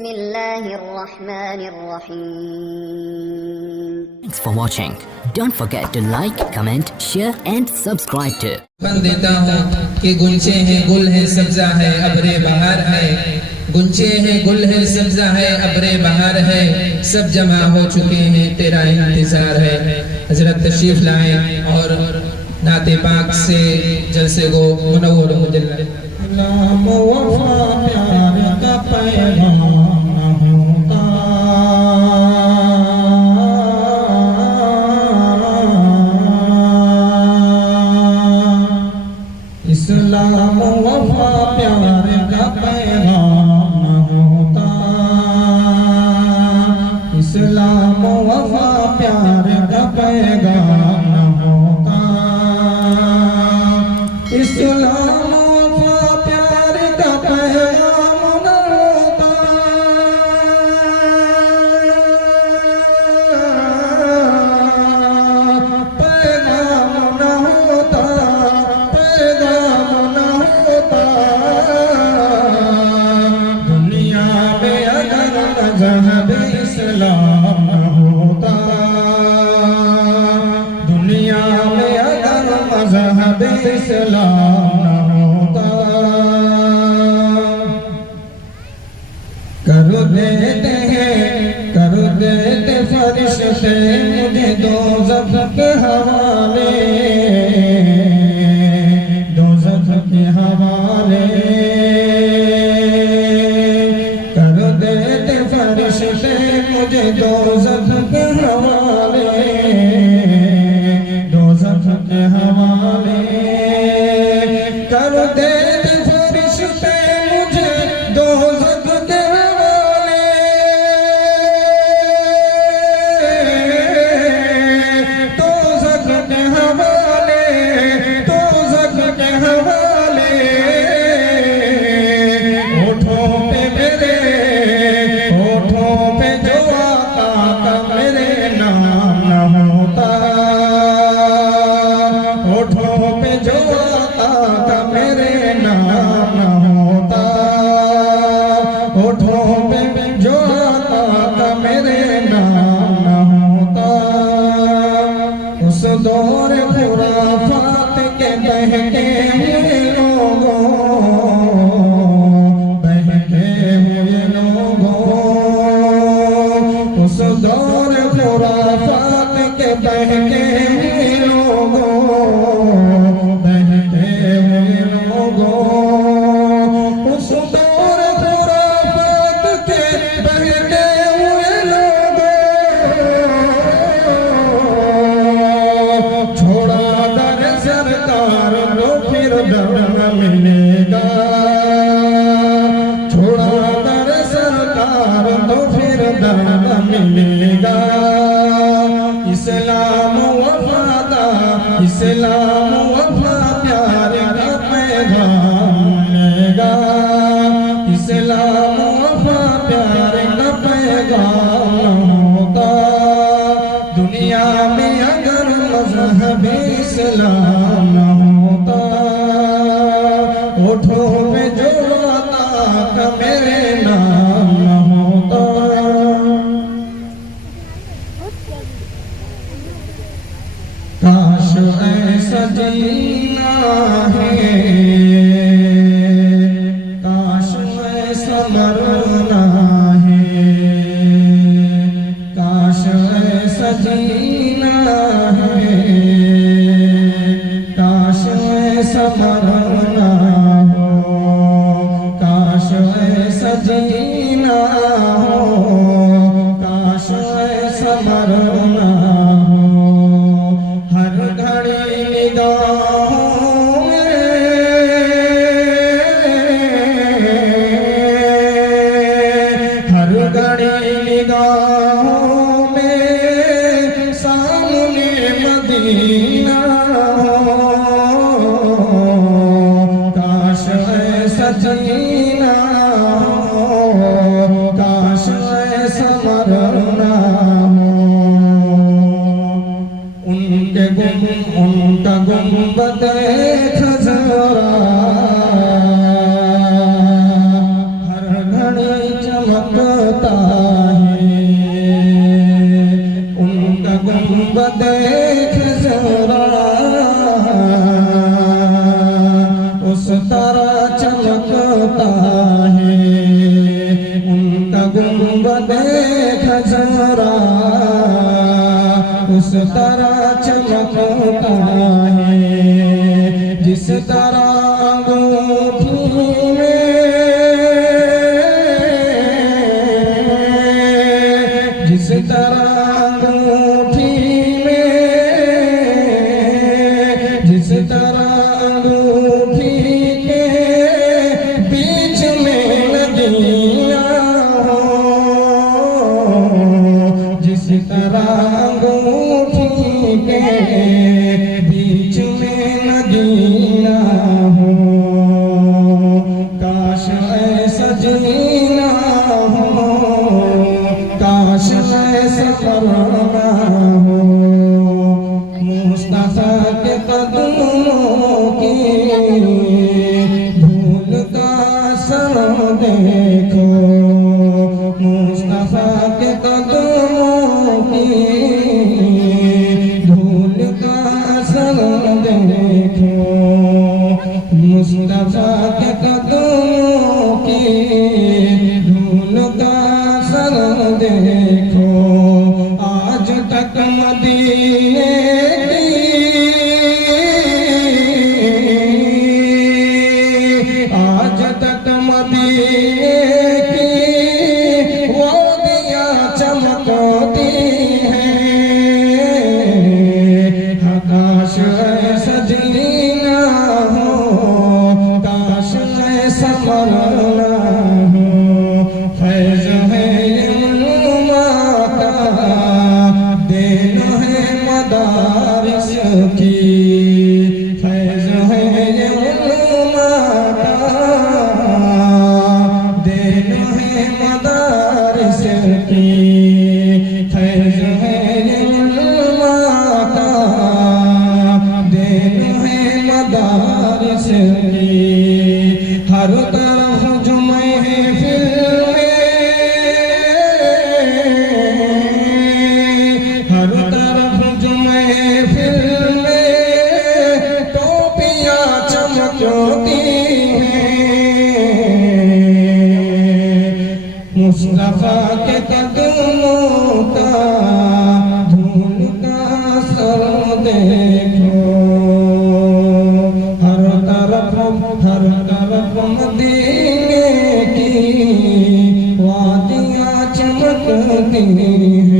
Bismillahirrahmanirrahim. Thanks for watching. Don't forget to like, comment, share and subscribe to. बन देता हूँ कि गुंचे हैं गुल है सब्जा है अबरे बहार है, गुंचे हैं गुल है सब्जा है अबरे बहार है, सब जमा हो चुके हैं तेरा इंतजार है। हजरत तशरीफ लाए और नाते पाक से जलसे को मुनव्वर हो जाए। नाम वफा प्यार का पैगाम होता, इस्लाम वफा प्यार का पैगाम होता, इस्लाम वफा प्यार का पैगाम होता, इस्लाम वफा प्यार का पैगाम न होता, पैगाम न होता, पैगाम न होता। दुनिया में अगर मज़हब इस्लाम न होता, दुनिया में अगर मज़हब इस्लाम न होता, कर देते फरिश्ते मुझे दोज़ख के हवाले, दोज़ख के हवाले, कर देते फरिश्ते मुझे दोज़ख के हवाले, दोज़ख के हवाले, कर देते फरिश्ते मुझे दोज़ख के हवाले, दोज़ख के हवाले, दोज़ख के हवाले। होठों पे मेरे, होठों पे जो आका का मेरे नाम न होता, होठों पे जो आका का मेरे नाम न होता, होठों पे जो आका का मेरे नाम न होता। उस दौर खुराफात के बहके हुए लोगों, बहके हुए लोगों, उस दौर खुराफात के बहके हुए लोगों, बहके हुए लोगों, उस दौर खुराफात के बहके हुए लोगों, छोड़ा दर सरकार तो फिर दर न मिलेगा, छोड़ा दर सरकार तो फिर दर न मिलेगा। इस्लाम वफादा, इस्लाम वफा प्यार का पैगाम मिलेगा, इस्लाम वफा प्यार का पैगाम होता। दुनिया में अगर मज़हब इस्लाम न होता, होठों पे जो आता का मेरे नाम न होता। काश ऐसा जीना है, काश ऐसा मरना है, काश ऐसा जीना है, काश ऐसा मरना हो, काश ऐसा जीना हो, काश ऐसा मरना हो। हर घड़ी निगाहों में, हर घड़ी निगाहों में सामने मदीना हो, काश ऐसा जीना हो, काश ऐसा मरना हो। उनका गुंबद खजरा हर घड़ी चमक चमकता है। उनका गुंबद देख जरा, उस तरह चमकता है। उनका गुंबद देख जरा, उस तरह चमकता है। जिस तरह अंगूठी में, जिस तरह अंगूठी में, जिस तरह अंगूठी के बीच में नदियाँ हो, जिस तरह अंगूठी के बीच में नदियाँ हो। काश ऐसा जीना हो, काश ऐसा मरना हो। मुस्तफा के कदमों की धूल का असर देखो, मुस्तफा के कदमों की धूल का असर देखो, मुस्तफा के कदमों की धूल का असर देखो। आज तक मदीने की, आज तक मदीने की वादियाँ चमकती हैं। काश ऐसा जीना हो, काश ऐसा मरना हो। फैज़ है ये उम्मा का, देन है मदारिस की। फैज़ है ये उम्मा का, देन है मदारिस की। फैज़ है ये उम्मा का, देन है मदारिस की। हर तरफ जुमे फिल्में, हर तरफ जुमे फिल्में, टोपियाँ चमकती हैं। मुस्तफा के कदमों का धूल का असर देखो। हर तरफ मदीने की वादियाँ चमकती हैं।